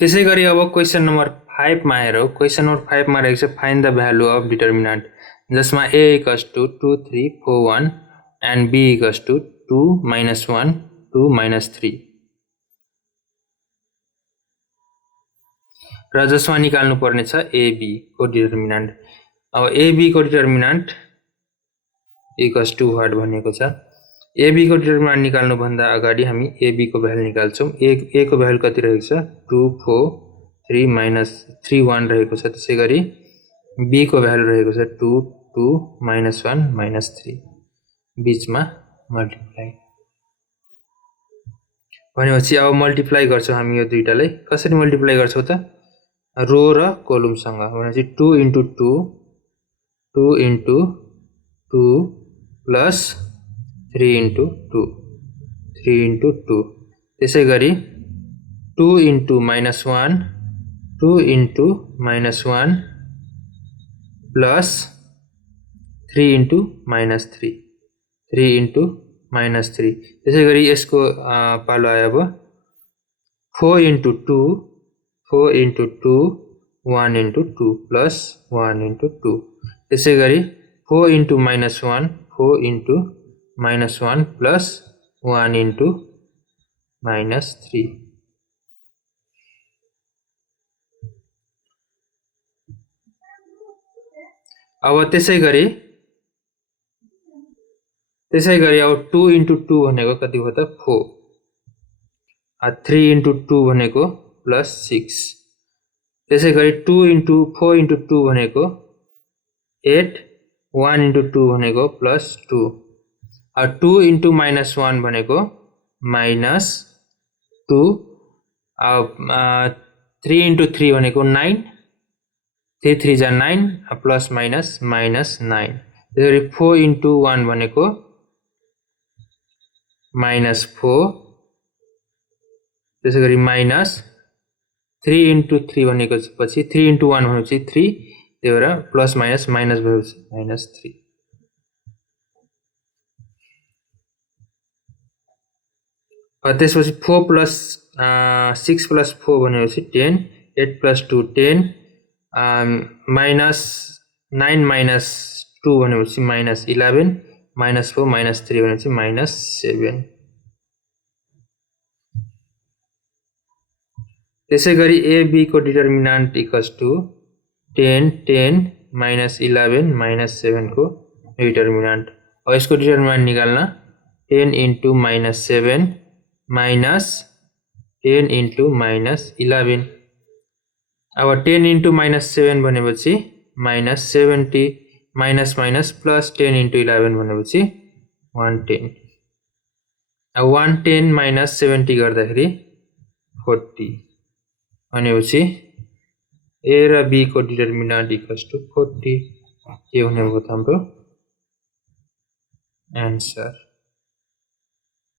त्यसैगरी अब question number 5 मा हेरौं। क्वेशन नम्बर 5 मा रहेको छ find the value of determinant, जसमा a = 2 3 4 1 and b = 2 - 1 2 - 3 र जसमा निकाल्नु पर्ने छ ab को डिटर्मिनेन्ट। अब ab को डिटर्मिनेन्ट = व्हाट भनेको छ। ab को डिटर्मिनेन्ट निकाल्नु भन्दा अगाडि हामी ab को भ्यालु निकाल्छौं। a को भ्यालु कति रहेको छ 2 4 3 - 3 1 रहेको छ। त्यसैगरी b को भ्यालु रहेको छ 2 2 - 1 - 3 बीचमा मल्टिप्लाई भनेपछि अब मल्टिप्लाई गर्छौं हामी यो दुईटालाई। कसरी मल्टिप्लाई गर्छौं त रो र कोलम सँग। भनेपछि 2 * 2 2 * 2 प्लस 3 * 2 3 * 2 त्यसैगरी 2 * -1 2 * -1 प्लस 3 * -3 3 * -3 त्यसैगरी यसको पालो आयो अब 4 * 2 4 * 2 1 * 2 प्लस 1 * 2 त्यसैगरी 4 * -1 4 * -1 प्लस 1 * -3 अब त्यसैगरी अब 2 * 2 भनेको कति हो त 4 3 * 2 भनेको प्लस 6 त्यसैगरी 2 * 4 * 2 भनेको 8 1 * 2 भनेको प्लस 2 2 * -1 भनेको माइनस 2 3 * 3 भनेको 9 3 3 जा 9 प्लस माइनस -9 त्यसैगरी 4 * 1 भनेको -4 त्यसैगरी माइनस 3 * 3 भनेको पछि 3 * 1 भनेपछि 3 त्यही भएर प्लस माइनस माइनस भएपछि -3 त्यसपछि 4 प्लस 6 प्लस 4 भनेपछि 10 8 प्लस 2 10 माइनस 9 माइनस 2 भनेपछि -11 -4 -3 भनेपछि -7 त्यसैगरी ab को डिटर्मिनेन्ट = 10 10 -11 -7 को डिटर्मिनेन्ट। अब यसको डिटर्मिनेन्ट निकाल्न 10 * -7 minus 10 * -11 अब 10 * -7 भनेपछि -70 माइनस प्लस 10 * 11 भनेपछि 110 अब 110 - 70 गर्दाखेरि 40 भनेपछि a र b को डिटर्मिनेन्ट = 40 के हुने भयो त हाम्रो आन्सर।